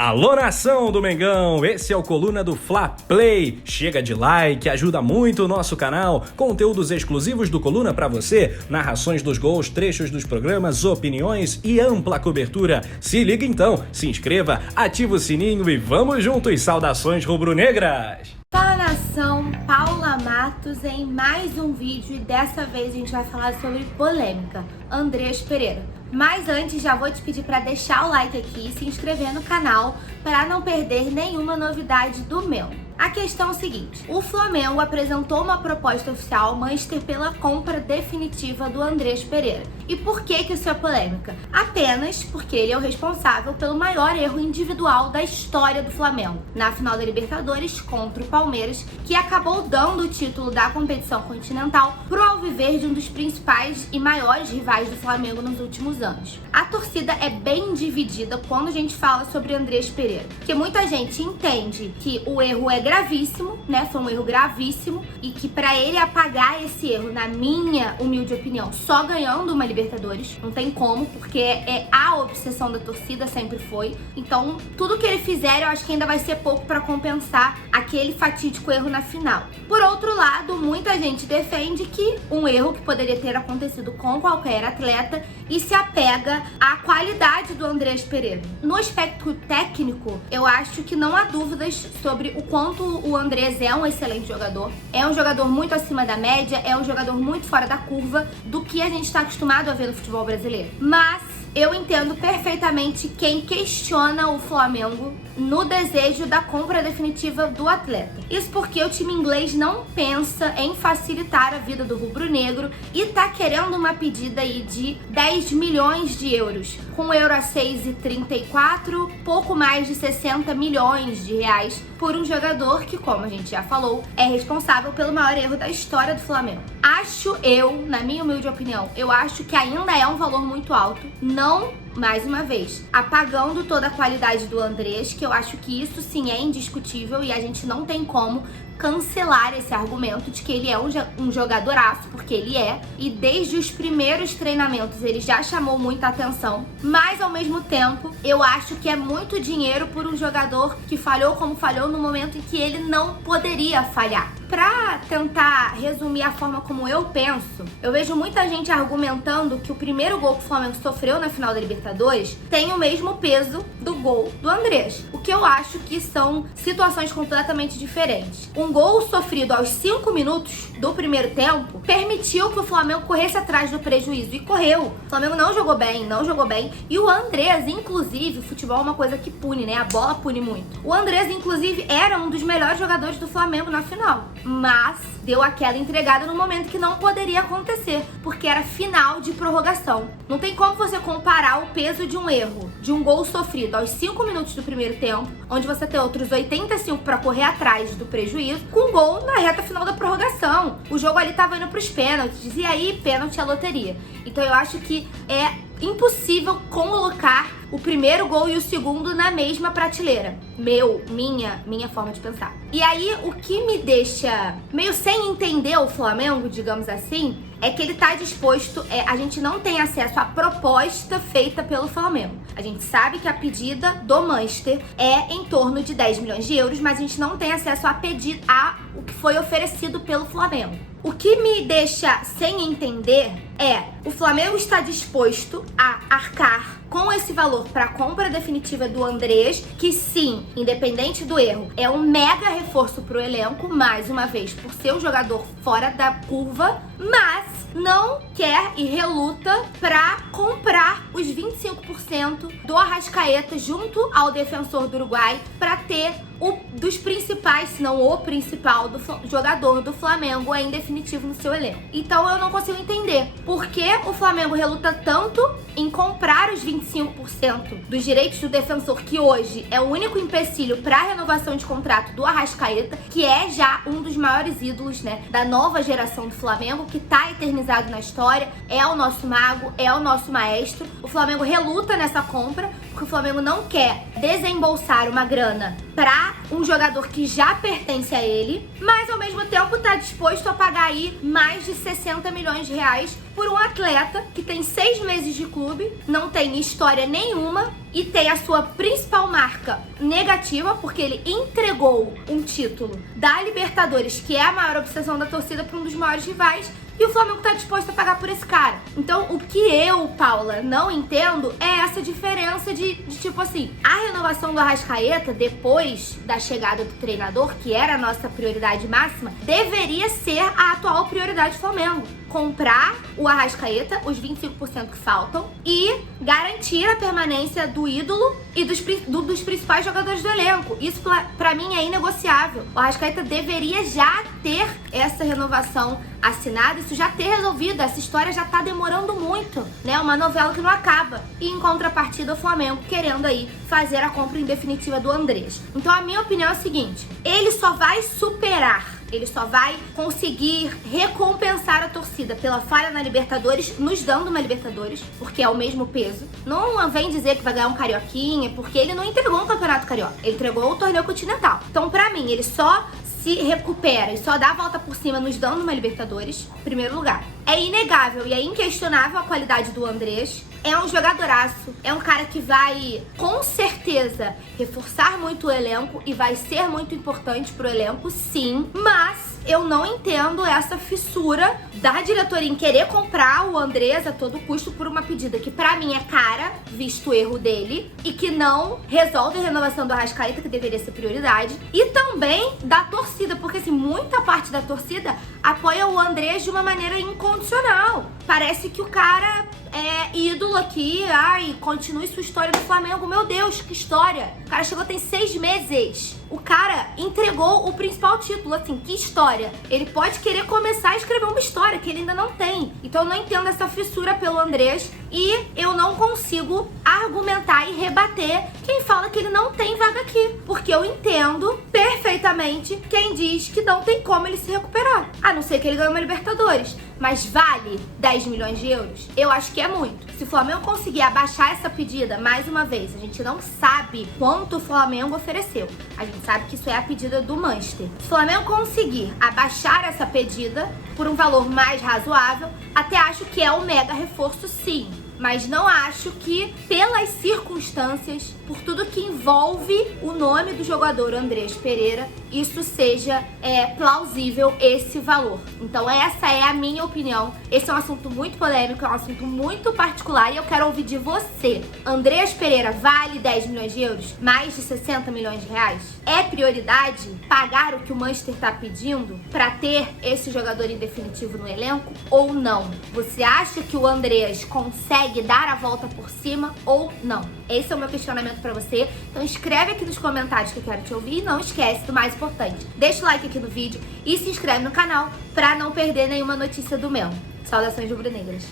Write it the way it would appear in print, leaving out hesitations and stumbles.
Alô, nação do Mengão, esse é o Coluna do Fla Play. Chega de like, ajuda muito o nosso canal, conteúdos exclusivos do Coluna pra você, narrações dos gols, trechos dos programas, opiniões e ampla cobertura. Se liga então, se inscreva, ativa o sininho e vamos juntos, saudações rubro-negras! Fala nação, Paula Matos em mais um vídeo e dessa vez a gente vai falar sobre polêmica, Andreas Pereira. Mas antes já vou te pedir para deixar o like aqui e se inscrever no canal para não perder nenhuma novidade do meu. A questão é o seguinte, o Flamengo apresentou uma proposta oficial ao Manchester pela compra definitiva do Andreas Pereira. E por que isso é polêmica? Apenas porque ele é o responsável pelo maior erro individual da história do Flamengo, na final da Libertadores contra o Palmeiras, que acabou dando o título da competição continental pro alviverde, um dos principais e maiores rivais do Flamengo nos últimos anos. A torcida é bem dividida quando a gente fala sobre Andreas Pereira, porque muita gente entende que o erro é gravíssimo, né? Foi um erro gravíssimo e que pra ele apagar esse erro, na minha humilde opinião, só ganhando uma Libertadores, não tem como, porque é a obsessão da torcida, sempre foi. Então, tudo que ele fizer, eu acho que ainda vai ser pouco pra compensar aquele fatídico erro na final. Por outro lado, muita gente defende que um erro que poderia ter acontecido com qualquer atleta e se apega à qualidade do Andreas Pereira. No aspecto técnico, eu acho que não há dúvidas sobre o quanto o Andreas é um excelente jogador. É um jogador muito acima da média, é um jogador muito fora da curva do que a gente está acostumado a ver no futebol brasileiro. Mas eu entendo perfeitamente quem questiona o Flamengo no desejo da compra definitiva do atleta. Isso porque o time inglês não pensa em facilitar a vida do rubro-negro e tá querendo uma pedida aí de 10 milhões de euros. Com o euro a 6,34, pouco mais de 60 milhões de reais por um jogador que, como a gente já falou, é responsável pelo maior erro da história do Flamengo. Acho eu, na minha humilde opinião, eu acho que ainda é um valor muito alto. Não, mais uma vez, apagando toda a qualidade do Andreas, que eu acho que isso sim é indiscutível e a gente não tem como cancelar esse argumento de que ele é um jogadoraço, porque ele é, e desde os primeiros treinamentos ele já chamou muita atenção, mas ao mesmo tempo eu acho que é muito dinheiro por um jogador que falhou como falhou no momento em que ele não poderia falhar. Pra tentar resumir a forma como eu penso, eu vejo muita gente argumentando que o primeiro gol que o Flamengo sofreu na final da Libertadores tem o mesmo peso do gol do Andreas, o que eu acho que são situações completamente diferentes. Um gol sofrido aos 5 minutos do primeiro tempo permitiu que o Flamengo corresse atrás do prejuízo, e correu. O Flamengo não jogou bem, e o Andreas, inclusive, o futebol é uma coisa que pune, né? A bola pune muito. O Andreas, inclusive, era um dos melhores jogadores do Flamengo na final, mas deu aquela entregada no momento que não poderia acontecer, porque era final de prorrogação. Não tem como você comparar o peso de um erro, de um gol sofrido aos 5 minutos do primeiro tempo, onde você tem outros 85 para correr atrás do prejuízo, com um gol na reta final da prorrogação. O jogo ali tava indo pros pênaltis, e aí pênalti é loteria. Então eu acho que é impossível colocar o primeiro gol e o segundo na mesma prateleira. Minha forma de pensar. E aí, o que me deixa meio sem entender o Flamengo, digamos assim, é que ele tá disposto, a gente não tem acesso à proposta feita pelo Flamengo. A gente sabe que a pedida do Manchester é em torno de 10 milhões de euros, mas a gente não tem acesso a o que foi oferecido pelo Flamengo. O que me deixa sem entender é, o Flamengo está disposto a arcar com esse valor para a compra definitiva do Andreas, que sim, independente do erro, é um mega reforço pro elenco, mais uma vez, por ser um jogador fora da curva, mas não quer e reluta para comprar os 25% do Arrascaeta junto ao defensor do Uruguai para ter dos principais, se não o principal jogador do Flamengo em definitivo no seu elenco. Então eu não consigo entender por que o Flamengo reluta tanto em comprar os 25% dos direitos do defensor, que hoje é o único empecilho para a renovação de contrato do Arrascaeta, que é já um dos maiores ídolos, né, da nova geração do Flamengo, que tá eternizado na história, é o nosso mago, é o nosso maestro. O Flamengo reluta nessa compra porque o Flamengo não quer desembolsar uma grana para um jogador que já pertence a ele, mas ao mesmo tempo tá disposto a pagar aí mais de 60 milhões de reais por um atleta que tem 6 meses de clube, não tem história nenhuma e tem a sua principal marca negativa, porque ele entregou um título da Libertadores, que é a maior obsessão da torcida, para um dos maiores rivais. E o Flamengo tá disposto a pagar por esse cara. Então, o que eu, Paula, não entendo é essa diferença de tipo assim, a renovação do Arrascaeta, depois da chegada do treinador, que era a nossa prioridade máxima, deveria ser a atual prioridade do Flamengo. Comprar o Arrascaeta, os 25% que faltam, e garantir a permanência do ídolo e dos principais jogadores do elenco. Isso, pra mim, é inegociável. O Arrascaeta deveria já ter essa renovação assinada, isso já ter resolvido. Essa história já tá demorando muito, né? Uma novela que não acaba. E em contrapartida, o Flamengo querendo aí fazer a compra em definitiva do Andrés. Então, a minha opinião é a seguinte: ele só vai superar, ele só vai conseguir recompensar a torcida pela falha na Libertadores, nos dando uma Libertadores, porque é o mesmo peso. Não vem dizer que vai ganhar um Carioquinha, porque ele não entregou um Campeonato Carioca, ele entregou o Torneio Continental. Então, pra mim, ele só se recupera e só dá a volta por cima nos dando uma Libertadores, em primeiro lugar. É inegável e é inquestionável a qualidade do Andrés. É um jogadoraço, é um cara que vai, com certeza, reforçar muito o elenco e vai ser muito importante pro elenco, sim. Mas eu não entendo essa fissura da diretoria em querer comprar o Andrés a todo custo por uma pedida que pra mim é cara, visto o erro dele, e que não resolve a renovação do Arrascaeta, que deveria ser prioridade, e também da torcida, porque assim, muita parte da torcida apoia o Andrés de uma maneira incondicional. Parece que o cara é ídolo aqui, ai, continue sua história do Flamengo. Meu Deus, que história! O cara chegou tem 6 meses. O cara entregou o principal título, assim, que história? Ele pode querer começar a escrever uma história que ele ainda não tem. Então eu não entendo essa fissura pelo Andrés e eu não consigo argumentar e rebater quem fala que ele não tem vaga aqui. Porque eu entendo perfeitamente quem diz que não tem como ele se recuperar. A não ser que ele ganhe uma Libertadores. Mas vale 10 milhões de euros? Eu acho que é muito. Se o Flamengo conseguir abaixar essa pedida, mais uma vez, a gente não sabe quanto o Flamengo ofereceu. A gente sabe que isso é a pedida do Manchester. Se o Flamengo conseguir abaixar essa pedida por um valor mais razoável, até acho que é um mega reforço, sim. Mas não acho que, pelas circunstâncias, por tudo que envolve o nome do jogador Andrés Pereira, isso seja plausível esse valor. Então essa é a minha opinião. Esse é um assunto muito polêmico, é um assunto muito particular e eu quero ouvir de você. Andrés Pereira vale 10 milhões de euros? Mais de 60 milhões de reais? É prioridade pagar o que o Manchester está pedindo para ter esse jogador em definitivo no elenco ou não? Você acha que o Andrés consegue dar a volta por cima ou não? Esse é o meu questionamento pra você. Então escreve aqui nos comentários que eu quero te ouvir e não esquece do mais importante. Deixa o like aqui no vídeo e se inscreve no canal pra não perder nenhuma notícia do meu. Saudações rubro-negras.